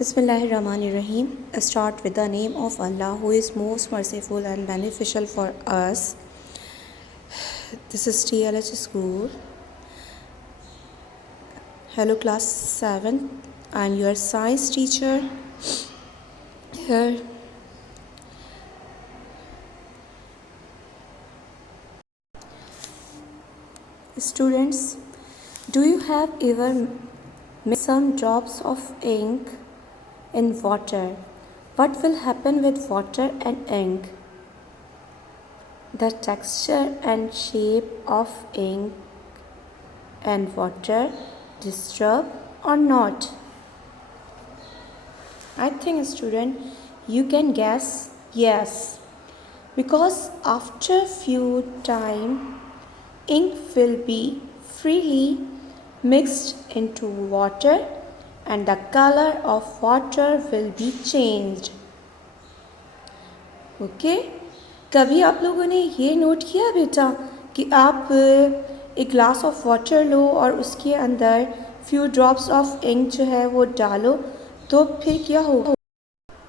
Bismillahirrahmanirrahim. Start with the name of Allah, who is most merciful and beneficial for us. This is TLH School. Hello, class 7. I'm your science teacher. Here, students, do you have ever mixed some drops of ink in water? What will happen with water and ink? The texture and shape of ink and water disturb or not? I think, student, you can guess yes, because after few time ink will be freely mixed into water and the color of water will be changed. Okay कभी आप लोगों ने ये note किया बेटा कि आप एक ग्लास ऑफ वाटर लो और उसके अंदर फ्यू ड्रॉप्स ऑफ इंक जो है वो डालो तो फिर क्या होगा?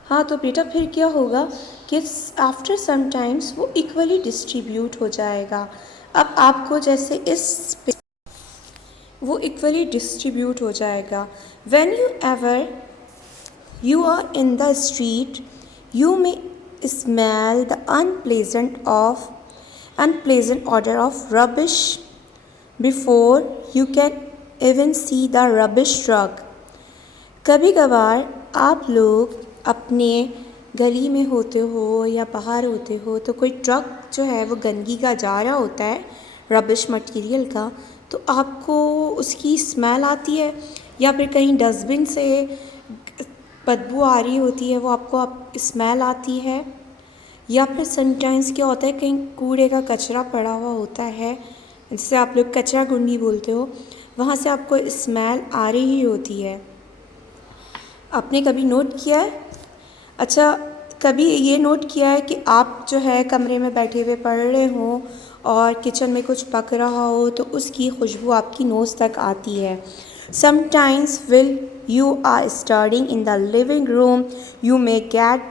हाँ, तो बेटा फिर क्या होगा कि आफ्टर सम टाइम्स वो इक्वली डिस्ट्रीब्यूट हो जाएगा। अब आपको जैसे वो इक्वली डिस्ट्रीब्यूट हो जाएगा। When you are in the street, you may smell the unpleasant odor of rubbish before you can even see the rubbish truck. कभी कभार आप लोग अपने गली में होते हो या बाहर होते हो तो कोई ट्रक जो है वो गंदगी का जा रहा होता है रबिश मटेरियल का, तो आपको उसकी स्मेल आती है या फिर कहीं डस्टबिन से बदबू आ रही होती है, वो आपको स्मेल आती है। या फिर समटाइम्स क्या होता है कहीं कूड़े का कचरा पड़ा हुआ होता है जिसे आप लोग कचरा गुंडी बोलते हो, वहाँ से आपको स्मेल आ रही होती है। आपने कभी नोट किया है? अच्छा, कभी ये नोट किया है कि आप जो है कमरे में बैठे हुए पढ़ रहे हो और किचन में कुछ पक रहा हो तो उसकी खुशबू आपकी नोज़ तक आती है। Sometimes while you are studying in the living room, you may get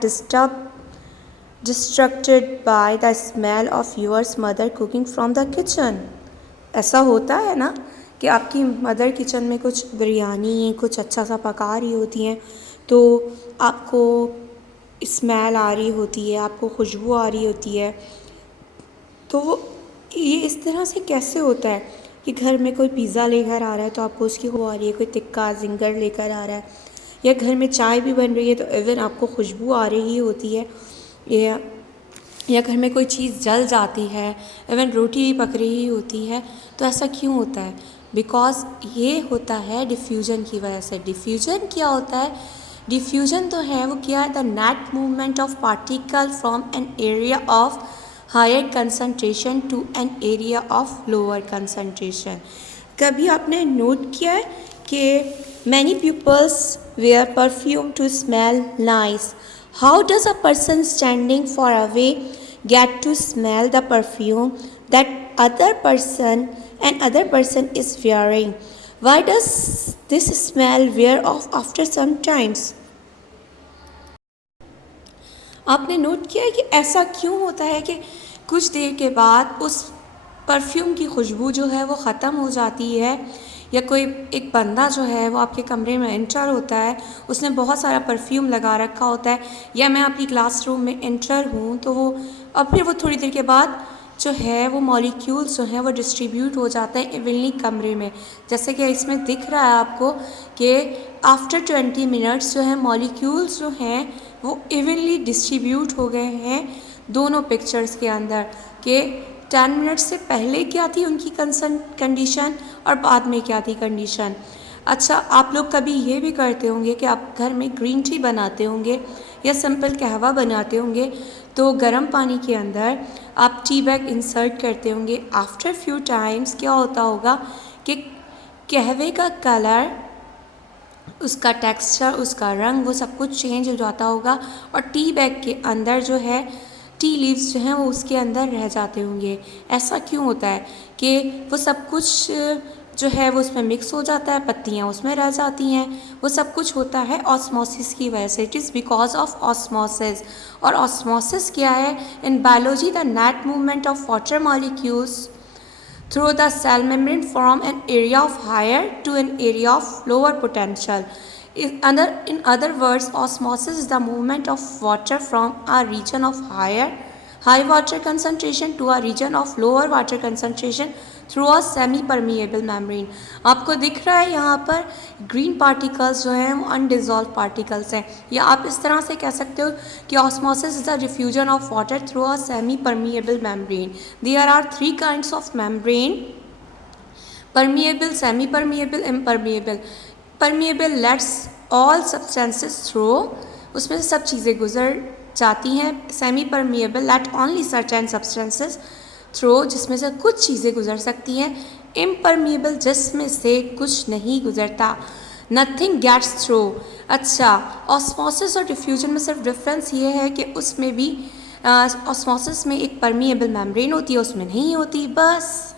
distracted by the smell of your mother cooking from the kitchen. ऐसा होता है ना कि आपकी मदर किचन में कुछ बिरयानी कुछ अच्छा सा पका रही होती हैं तो आपको स्मेल आ रही होती है, आपको खुशबू आ रही होती है। तो ये इस तरह से कैसे होता है कि घर में कोई पिज़्ज़ा लेकर आ रहा है तो आपको उसकी खुशबू आ रही है, कोई तिक्का जिंगर लेकर आ रहा है या घर में चाय भी बन रही है तो इवन आपको खुशबू आ रही होती है, या घर में कोई चीज़ जल जाती है, इवन रोटी भी पक रही होती है। तो ऐसा क्यों होता है? बिकॉज़ ये होता है डिफ्यूज़न की वजह से। डिफ्यूज़न क्या होता है? डिफ्यूज़न तो है वो क्या है, the net movement of particle from an area of higher concentration to an area of lower concentration. कभी आपने नोट किया है कि many peoples wear perfume to smell nice. How does a person standing for away get to smell the perfume that other person is wearing? Why does this smell wear off after some times? आपने note किया है कि ऐसा क्यों होता है कि कुछ देर के बाद उस परफ्यूम की खुशबू जो है वो ख़त्म हो जाती है, या कोई एक बंदा जो है वो आपके कमरे में एंटर होता है, उसने बहुत सारा परफ्यूम लगा रखा होता है, या मैं आपकी क्लासरूम में एंटर हूँ तो वो और फिर वो थोड़ी देर के बाद जो है वो मॉलिक्यूल्स जो हैं वो डिस्ट्रीब्यूट हो जाता है इवनली कमरे में। जैसे कि इसमें दिख रहा है आपको कि आफ्टर 20 मिनट्स जो है मॉलिक्यूल्स जो हैं वो इवनली डिस्ट्रीब्यूट हो गए हैं दोनों पिक्चर्स के अंदर, कि 10 मिनट्स से पहले क्या थी उनकी कंडीशन और बाद में क्या थी कंडीशन। अच्छा, आप लोग कभी ये भी करते होंगे कि आप घर में ग्रीन टी बनाते होंगे या सिंपल कहवा बनाते होंगे तो गर्म पानी के अंदर आप टी बैग इंसर्ट करते होंगे। आफ्टर फ्यू टाइम्स क्या होता होगा कि कहवे का कलर, उसका टेक्सचर, उसका रंग, वो सब कुछ चेंज हो जाता होगा और टी बैग के अंदर जो है टी लीव्स जो हैं वो उसके अंदर रह जाते होंगे। ऐसा क्यों होता है कि वो सब कुछ जो है वो उसमें मिक्स हो जाता है, पत्तियाँ उसमें रह जाती हैं, वो सब कुछ होता है ऑस्मोसिस की वजह से। It is because of osmosis. और ऑस्मोसिस क्या है? In biology the net movement of water molecules through the cell membrane from an area of higher to an area of lower potential. In other words, osmosis is the movement of water from a region of high water concentration to a region of lower water concentration through a semi permeable membrane. आपको दिख रहा है यहाँ पर green particles जो हैं वो undissolved particles हैं, या आप इस तरह से कह सकते हो कि osmosis is the diffusion of water through a semi permeable membrane. There are 3 kinds of membrane: permeable, semi permeable, impermeable. Permeable lets all substances through, उसमें से सब चीज़ें गुजर जाती हैं। Semi permeable let only certain substances through, जिसमें से कुछ चीज़ें गुजर सकती हैं। इम्परमिएबल, जिसमें से कुछ नहीं गुजरता, नथिंग गेट्स थ्रो। अच्छा, ऑस्मोसिस और डिफ्यूजन में सिर्फ डिफरेंस ये है कि उसमें भी ऑस्मोसिस में एक परमिएबल मेम्ब्रेन होती है, उसमें नहीं होती, बस।